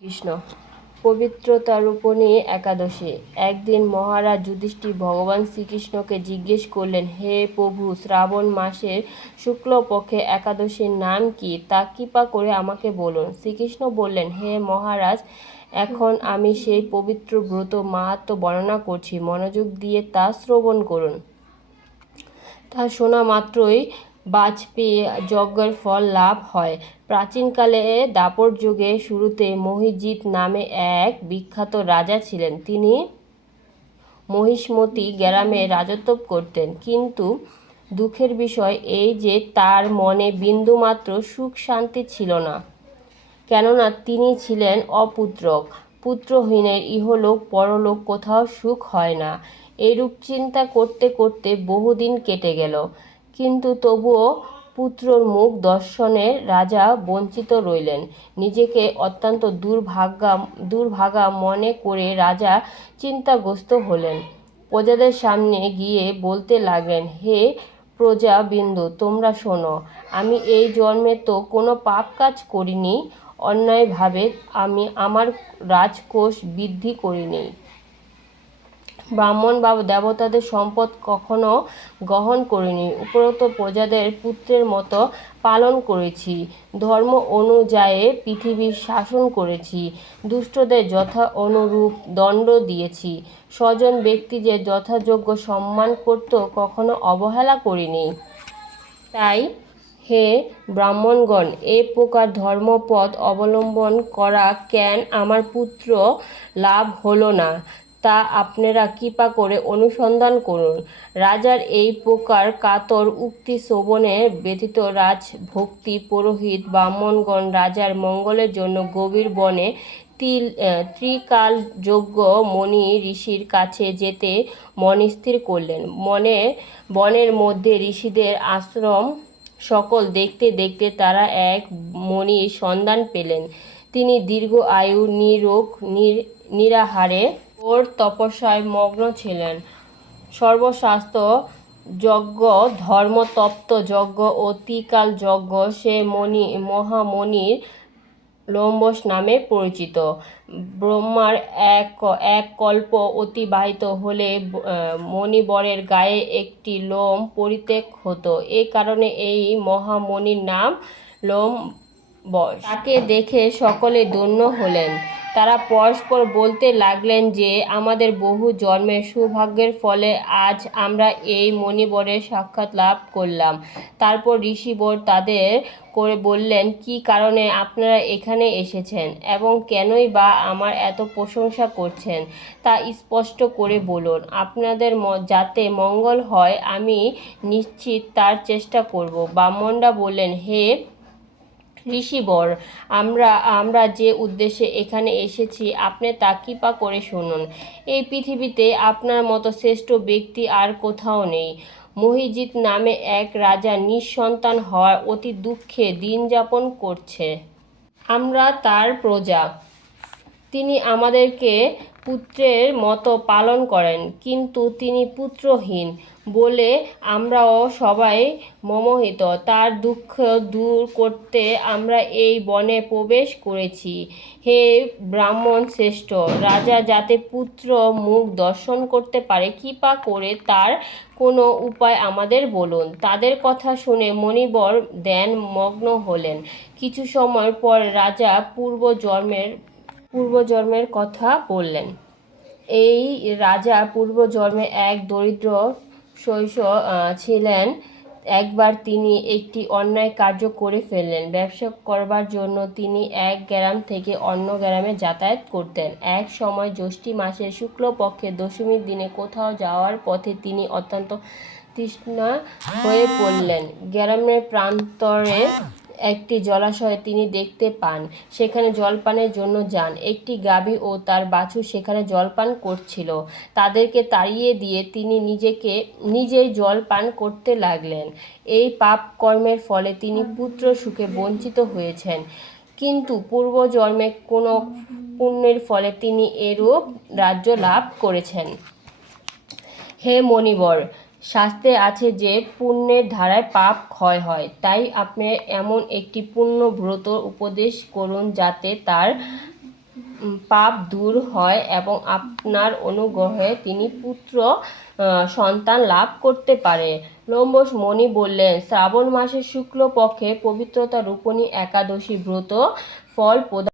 কৃষ্ণ পবিত্রতারূপিণী একাদশী। একদিন মহারাজ যুধিষ্ঠির ভগবান শ্রীকৃষ্ণকে জিজ্ঞেস করলেন, হে প্রভু, শ্রাবণ মাসের শুক্লপক্ষে একাদশীর নাম কি, তা কৃপা করে আমাকে বলুন। শ্রীকৃষ্ণ বললেন, হে মহারাজ, এখন আমি সেই পবিত্র ব্রত মাহাত্ম্য বর্ণনা করছি, মনোযোগ দিয়ে তা শ্রবণ করুন। তা শোনা মাত্রই বাজপেয়ী যজ্ঞের ফল লাভ হয়। প্রাচীনকালে দ্বাপর যুগের শুরুতে মহিজিৎ নামে এক বিখ্যাত রাজা ছিলেন। তিনি মহিষ্মতি গ্রামে রাজত্ব করতেন। কিন্তু দুঃখের বিষয় এই যে তার মনে বিন্দুমাত্র সুখ শান্তি ছিল না, কেননা তিনি ছিলেন অপুত্রক। পুত্রহীনের ইহলোক পরলোক কোথাও সুখ হয় না। এইরূপ চিন্তা করতে করতে বহুদিন কেটে গেল, কিন্তু তবুও পুত্রর মুখ দর্শনে রাজা বঞ্চিত রইলেন। নিজেকে অত্যন্ত দুর্ভাগা মনে করে রাজা চিন্তাগ্রস্ত হলেন। প্রজাদের সামনে গিয়ে বলতে লাগলেন, হে প্রজাবৃন্দ, তোমরা শোনো, আমি এই জন্মে তো কোনো পাপ কাজ করিনি, অন্যায়ভাবে আমি আমার রাজকোষ বৃদ্ধি করিনি, ব্রাহ্মণ বা দেবতাদের সম্পদ কখনো গ্রহণ করিনি, উপরন্তু প্রজাদের পুত্রের মতো পালন করেছি, ধর্ম অনুযায়ী পৃথিবীর শাসন করেছি, দুষ্টদের যথা অনুরূপ দণ্ড দিয়েছি, স্বজন ব্যক্তি যে যথাযোগ্য সম্মান করত কখনো অবহেলা করিনি। তাই হে ব্রাহ্মণগণ, এ প্রকার ধর্মপথ অবলম্বন করা কেন আমার পুত্র লাভ হল না, তা আপনারা কৃপা করে অনুসন্ধান করুন। রাজার এই প্রকার কাতর উক্তি শ্রবণে ব্যথিত রাজভক্তি পুরোহিত ব্রাহ্মণগণ রাজার মঙ্গলের জন্য গভীর বনে ত্রিকালযোগ্য মণি ঋষির কাছে যেতে মন স্থির করলেন। বনের মধ্যে ঋষিদের আশ্রম সকল দেখতে দেখতে তারা এক মণির সন্ধান পেলেন। তিনি দীর্ঘ আয়ু, নিরোগ, নিরাহারে ঘোর তপস্যায় মগ্ন ছিলেন। সর্বশাস্ত্র যজ্ঞ, ধর্মতত্ত্ব যজ্ঞ ও ত্রিকাল যজ্ঞ সে মহামণির লোমশ নামে পরিচিত। ব্রহ্মার এক কল্প অতিবাহিত হলে মণিবরের গায়ে একটি লোম পরিত্যাগ হতো। এ কারণে এই মহামণির নাম লোমশ। তাকে দেখে সকলে ধন্য হলেন। তারা পরস্পর বলতে লাগলেন যে, আমাদের বহু জন্মের সৌভাগ্যের ফলে আজ আমরা এই মণিবরের সাক্ষাৎ লাভ করলাম। তারপর ঋষিবর তাদের করে বললেন, কি কারণে আপনারা এখানে এসেছেন এবং কেনই বা আমার এত প্রশংসা করছেন, তা স্পষ্ট করে বলুন। আপনাদের যাতে মঙ্গল হয় আমি নিশ্চিত তার চেষ্টা করব। ব্রাহ্মণরা বললেন, হে ঋষিবর, আমরা যে উদ্দেশ্যে এখানে এসেছি আপনি তা কৃপা করে শুনুন। এই পৃথিবীতে আপনার মতো শ্রেষ্ঠ ব্যক্তি আর কোথাও নেই। মহিজিৎ নামে এক রাজা নিঃসন্তান হওয়ার অতি দুঃখে দিন যাপন করছে। আমরা তার প্রজা। তিনি আমাদেরকে পুত্রের মতো পালন করেন, কিন্তু তিনি পুত্রহীন বলে আমরাও সবাই মর্মাহত। তার দুঃখ দূর করতে আমরা এই বনে প্রবেশ করেছি। হে ব্রাহ্মণ শ্রেষ্ঠ, রাজা যাতে পুত্র মুখ দর্শন করতে পারে, কৃপা করে তার কোনো উপায় আমাদের বলুন। তাদের কথা শুনে মণিবর ধ্যান মগ্ন হলেন। কিছু সময় পর রাজা পূর্বজন্মের কথা বললেন। এই রাজা পূর্বজন্মে এক দরিদ্র শৈশ্য ছিলেন। একবার তিনি একটি অন্যায় কার্য করে ফেললেন। ব্যবসা করবার জন্য তিনি এক গ্রাম থেকে অন্য গ্রামে যাতায়াত করতেন। এক সময় জ্যৈষ্ঠ মাসের শুক্লপক্ষের দশমীর দিনে কোথাও যাওয়ার পথে তিনি অত্যন্ত তৃষ্ণা হয়ে পড়লেন। গ্রামের প্রান্তরে একটি জলাশয় তিনি দেখতে পান। সেখানে জলপানের জন্য যান। একটি গাভী ও তার বাছুর সেখানে জলপান করছিল। তাদেরকে তাড়িয়ে দিয়ে তিনি নিজেই জল পান করতে লাগলেন। এই পাপ কর্মের ফলে তিনি পুত্র সুখে বঞ্চিত হয়েছেন, কিন্তু পূর্বজন্মে কোনো পুণ্যের ফলে তিনি এরূপ রাজ্য লাভ করেছেন। হে মণিবর, শাস্ত্রে আছে যে পুণ্যের ধারায় পাপ ক্ষয় হয়। তাই আপনি এমন একটি পুণ্য ব্রত উপদেশ করুন যাতে তার পাপ দূর হয় এবং আপনার অনুগ্রহে তিনি পুত্র সন্তান লাভ করতে পারে। লোমশ মণি বললেন, শ্রাবণ মাসের শুক্লপক্ষে পবিত্রতা রূপণী একাদশী ব্রত ফল প্রদান